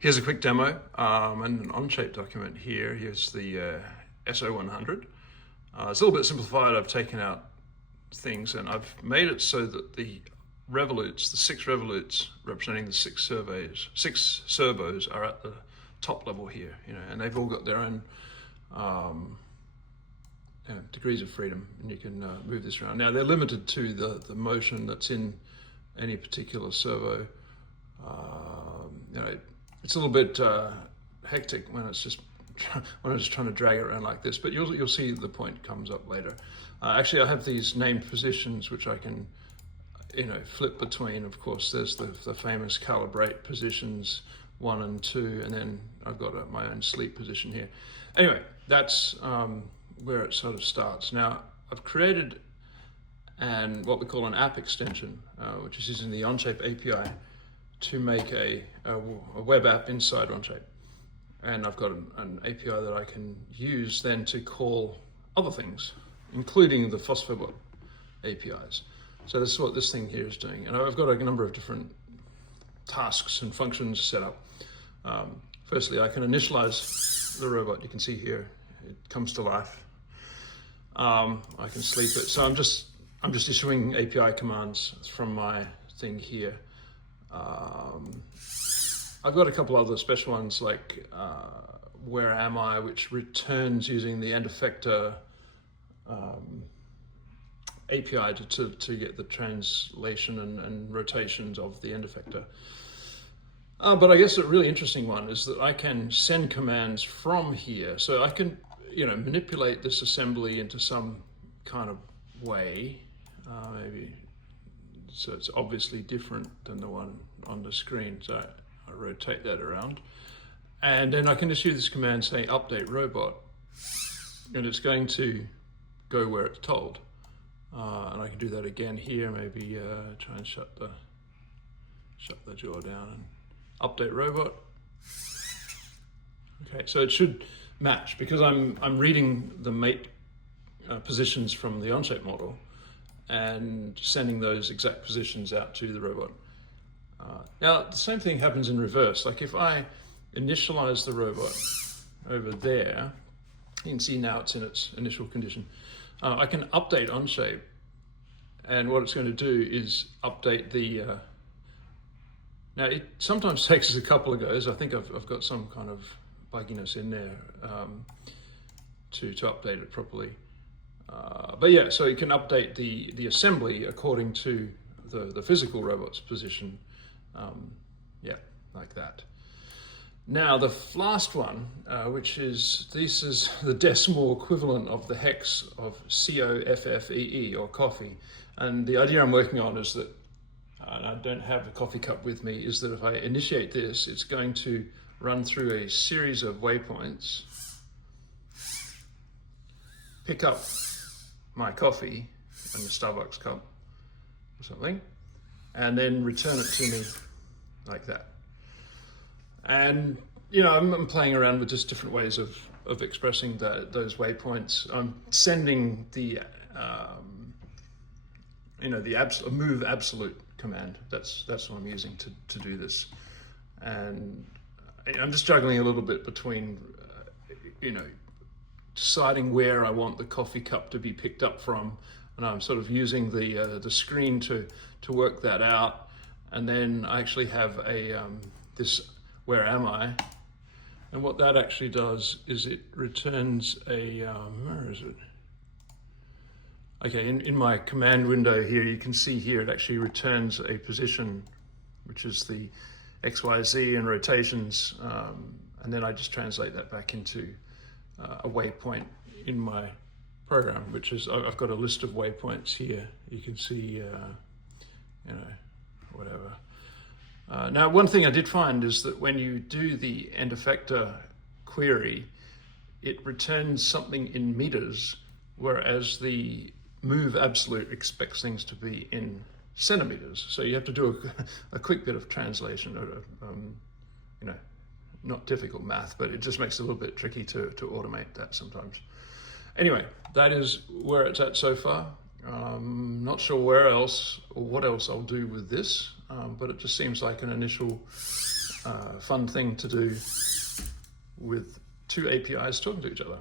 Here's a quick demo and an Onshape document here. Here's the SO-100. It's a little bit simplified. I've taken out things and I've made it so that the revolutes, the 6 revolutes representing the 6 servos are at the top level here, and they've all got their own degrees of freedom, and you can move this around. Now they're limited to the motion that's in any particular servo. It's a little bit hectic when it's just trying to drag it around like this, but you'll see the point comes up later. Actually, I have these named positions which I can flip between. Of course, there's the famous calibrate positions 1 and 2, and then I've got my own sleep position here. Anyway, that's where it sort of starts. Now, I've created what we call an app extension, which is using the Onshape API to make a web app inside Onshape. And I've got an API that I can use then to call other things, including the phosphobot APIs. So this is what this thing here is doing. And I've got a number of different tasks and functions set up. Firstly, I can initialize the robot. You can see here, it comes to life. I can sleep it. So I'm just issuing API commands from my thing here. I've got a couple other special ones like where am I, which returns using the end effector API to get the translation and rotations of the end effector. But I guess a really interesting one is that I can send commands from here. So I can manipulate this assembly into some kind of way, maybe. So it's obviously different than the one on the screen. So I rotate that around. And then I can issue this command saying update robot. And it's going to go where it's told. And I can do that again here, maybe try and shut the jaw down and update robot. Okay, so it should match because I'm reading the mate positions from the Onshape model and sending those exact positions out to the robot. Now, the same thing happens in reverse. Like if I initialize the robot over there, you can see now it's in its initial condition. I can update Onshape, and what it's going to do is update the... Now, it sometimes takes us a couple of goes. I think I've got some kind of bugginess in there to update it properly. But yeah, so you can update the assembly according to the physical robot's position. Yeah, like that. Now the last one, which is, this is the decimal equivalent of the hex of COFFEE, or coffee. And the idea I'm working on is that, and I don't have a coffee cup with me, is that if I initiate this, it's going to run through a series of waypoints, pick up my coffee in the Starbucks cup or something, and then return it to me like that. And I'm playing around with just different ways of expressing those waypoints. I'm sending the move absolute command. That's what I'm using to do this. And I'm just juggling a little bit between deciding where I want the coffee cup to be picked up from, and I'm sort of using the screen to work that out. And then I actually have this where am I, and what that actually does is it returns where is it? Okay, in my command window here, you can see here it actually returns a position, which is the X, Y, Z and rotations, and then I just translate that back into a waypoint in my program, which is, I've got a list of waypoints here. You can see, whatever. Now, one thing I did find is that when you do the end effector query, it returns something in meters, whereas the move absolute expects things to be in centimeters. So you have to do a quick bit of translation, not difficult math, but it just makes it a little bit tricky to automate that sometimes. Anyway, that is where it's at so far. Not sure where else or what else I'll do with this, but it just seems like an initial fun thing to do with two APIs talking to each other.